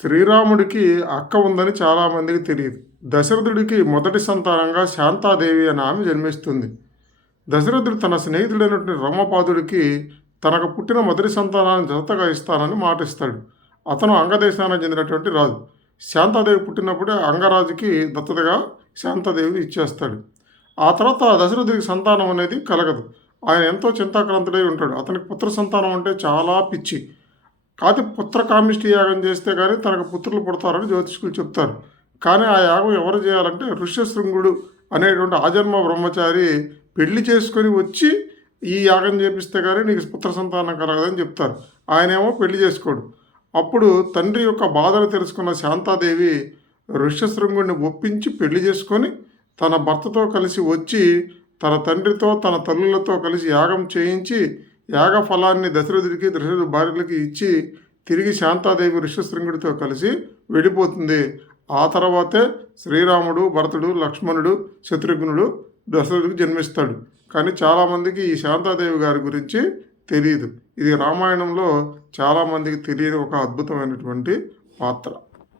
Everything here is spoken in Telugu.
శ్రీరాముడికి అక్క ఉందని చాలామందికి తెలియదు. దశరథుడికి మొదటి సంతానంగా శాంతాదేవి అనే ఆమె జన్మిస్తుంది. దశరథుడు తన స్నేహితుడైనటువంటి రామపాదుడికి తనకు పుట్టిన మొదటి సంతానాన్ని జతగా ఇస్తానని మాటిస్తాడు. అతను అంగదేశానికి చెందినటువంటి రాజు. శాంతాదేవి పుట్టినప్పుడే అంగరాజుకి దత్తతగా శాంతాదేవిని ఇచ్చేస్తాడు. ఆ తర్వాత దశరథుడికి సంతానం అనేది కలగదు. ఆయన ఎంతో చింతాక్రాంతుడై ఉంటాడు. అతనికి పుత్ర సంతానం అంటే చాలా పిచ్చి. కాకపోతే పుత్ర కామిష్టి యాగం చేస్తే కానీ తనకు పుత్రులు పుడతారని జ్యోతిష్కులు చెప్తారు. కానీ ఆ యాగం ఎవరు చేయాలంటే ఋష్యశృంగుడు అనేటువంటి ఆజన్మ బ్రహ్మచారి పెళ్లి చేసుకొని వచ్చి ఈ యాగం చేపిస్తే కానీ నీకు పుత్ర సంతానం కలగదని చెప్తారు. ఆయనేమో పెళ్లి చేసుకోడు. అప్పుడు తండ్రి యొక్క బాధను తెలుసుకున్న శాంతాదేవి ఋష్యశృంగుడిని ఒప్పించి పెళ్లి చేసుకొని తన భర్తతో కలిసి వచ్చి తన తండ్రితో తన తల్లులతో కలిసి యాగం చేయించి యాగ ఫలాన్ని దశరథుడికి దశరథుడి భార్యలకి ఇచ్చి తిరిగి శాంతాదేవి ఋష్యశృంగుడితో కలిసి వెళ్ళిపోతుంది. ఆ తర్వాతే శ్రీరాముడు, భరతుడు, లక్ష్మణుడు, శత్రుఘ్నుడు దశరథుడికి జన్మిస్తాడు. కానీ చాలామందికి ఈ శాంతాదేవి గారి గురించి తెలియదు. ఇది రామాయణంలో చాలామందికి తెలియని ఒక అద్భుతమైనటువంటి పాత్ర.